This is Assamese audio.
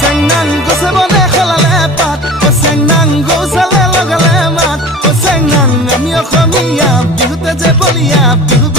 চেংনাং গছে বনে খেলালে পাত চেংনাং গৌচালে লগালে মাত চেংনাং আমি অসমীয়া বিহুতে যে বলিয়া বিহু